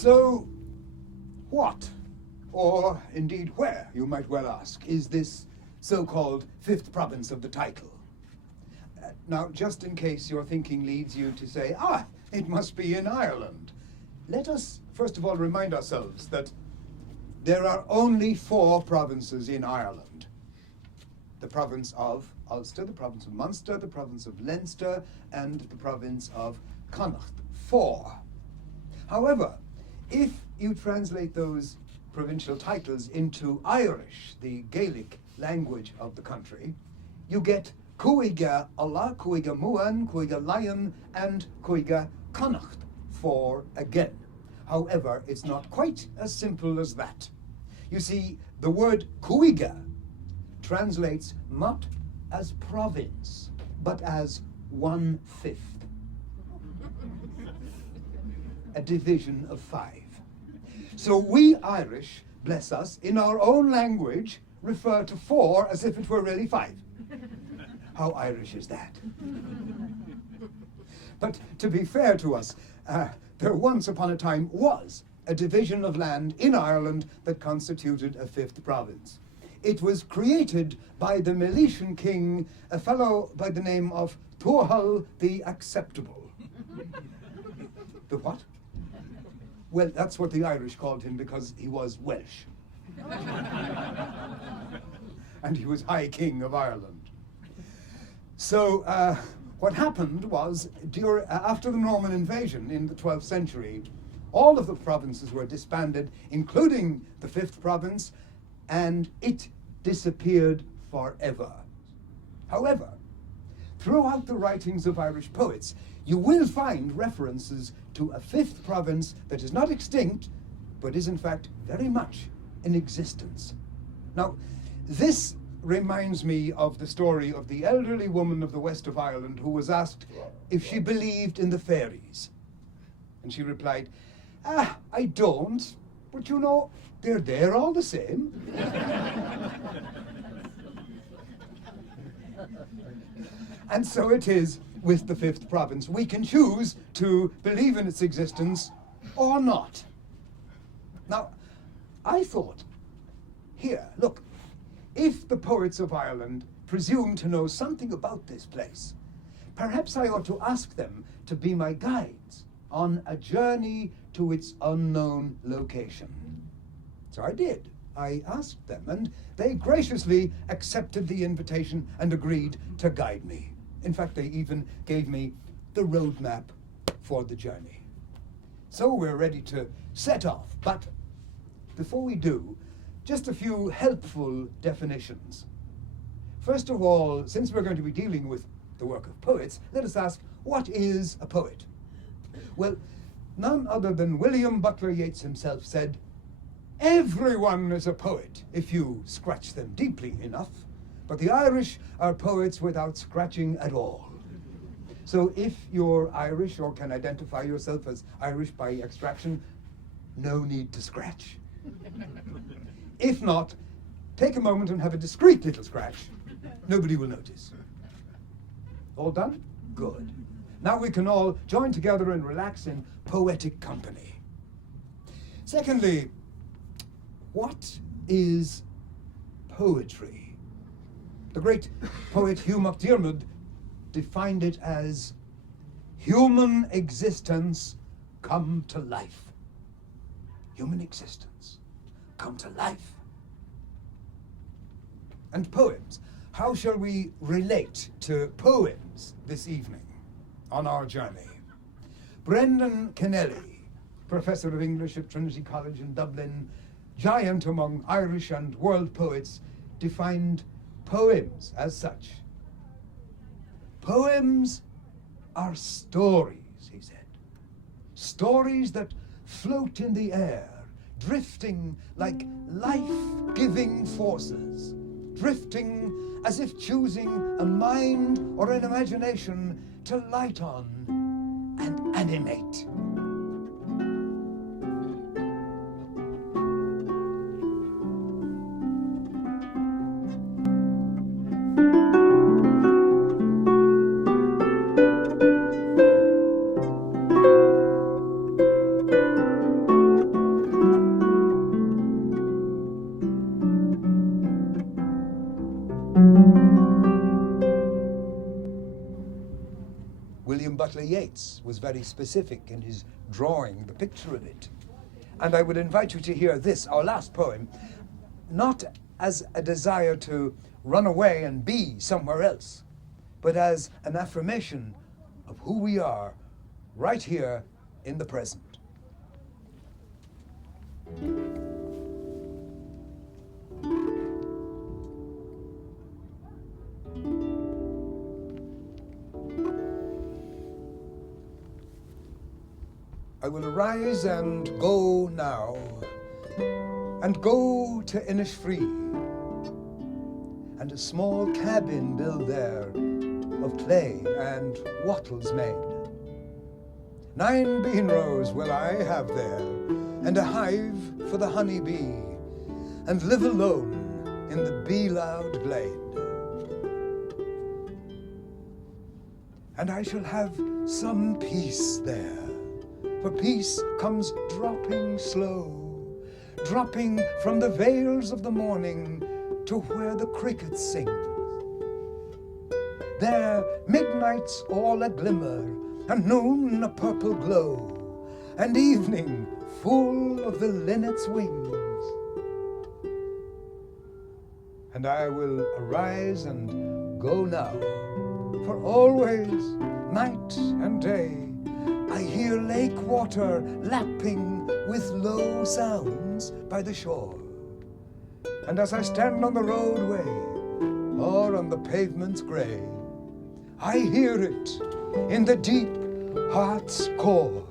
So, what, or indeed where, you might well ask, is this so-called fifth province of the title? Now, just in case your thinking leads you to say, it must be in Ireland. Let us, first of all, remind ourselves that there are only 4 provinces in Ireland. The province of Ulster, the province of Munster, the province of Leinster, and the province of Connacht. 4. However, if you translate those provincial titles into Irish, the Gaelic language of the country, you get Cuaige Ulla, Cuaige Muan, Cuaige Lion, and Cuaige Connacht, 4 again. However, it's not quite as simple as that. You see, the word Cuaige translates not as province, but as 1/5. A division of 5. So we Irish, bless us, in our own language, refer to 4 as if it were really 5. How Irish is that? But to be fair to us, there once upon a time was a division of land in Ireland that constituted a 5th province. It was created by the Milesian king, a fellow by the name of Tuathal the Acceptable. The what? Well, that's what the Irish called him because he was Welsh. And he was High King of Ireland. So what happened was, after the Norman invasion in the 12th century, all of the provinces were disbanded, including the 5th province, and it disappeared forever. However, throughout the writings of Irish poets, you will find references to a 5th province that is not extinct, but is in fact very much in existence. Now, this reminds me of the story of the elderly woman of the west of Ireland who was asked if she believed in the fairies. And she replied, I don't, but you know, they're there all the same. And so it is with the 5th province. We can choose to believe in its existence or not. Now, I thought, here, look, if the poets of Ireland presume to know something about this place, perhaps I ought to ask them to be my guides on a journey to its unknown location. So I did. I asked them, and they graciously accepted the invitation and agreed to guide me. In fact, they even gave me the roadmap for the journey. So we're ready to set off, but before we do, just a few helpful definitions. First of all, since we're going to be dealing with the work of poets, let us ask, what is a poet? Well, none other than William Butler Yeats himself said, everyone is a poet if you scratch them deeply enough, but the Irish are poets without scratching at all. So if you're Irish or can identify yourself as Irish by extraction, no need to scratch. If not, take a moment and have a discreet little scratch. Nobody will notice. All done? Good. Now we can all join together and relax in poetic company. Secondly, what is poetry? The great poet Hugh MacDiarmid defined it as human existence come to life. Human existence come to life. And poems. How shall we relate to poems this evening on our journey? Brendan Kennelly, Professor of English at Trinity College in Dublin, giant among Irish and world poets, defined poems as such. Poems are stories, he said. Stories that float in the air, drifting like life-giving forces, drifting as if choosing a mind or an imagination to light on and animate. William Butler Yeats was very specific in his drawing the picture of it. And I would invite you to hear this, our last poem, not as a desire to run away and be somewhere else, but as an affirmation of who we are right here in the present. I will arise and go now, and go to Innisfree, and a small cabin build there of clay and wattles made. 9 bean rows will I have there, and a hive for the honey bee, and live alone in the bee-loud glade. And I shall have some peace there, for peace comes dropping slow, dropping from the vales of the morning to where the crickets sing. There midnight's all a glimmer, and noon a purple glow, and evening full of the linnet's wings. And I will arise and go now, for always, night and day, I hear lake water lapping with low sounds by the shore. And as I stand on the roadway or on the pavement's grey, I hear it in the deep heart's core.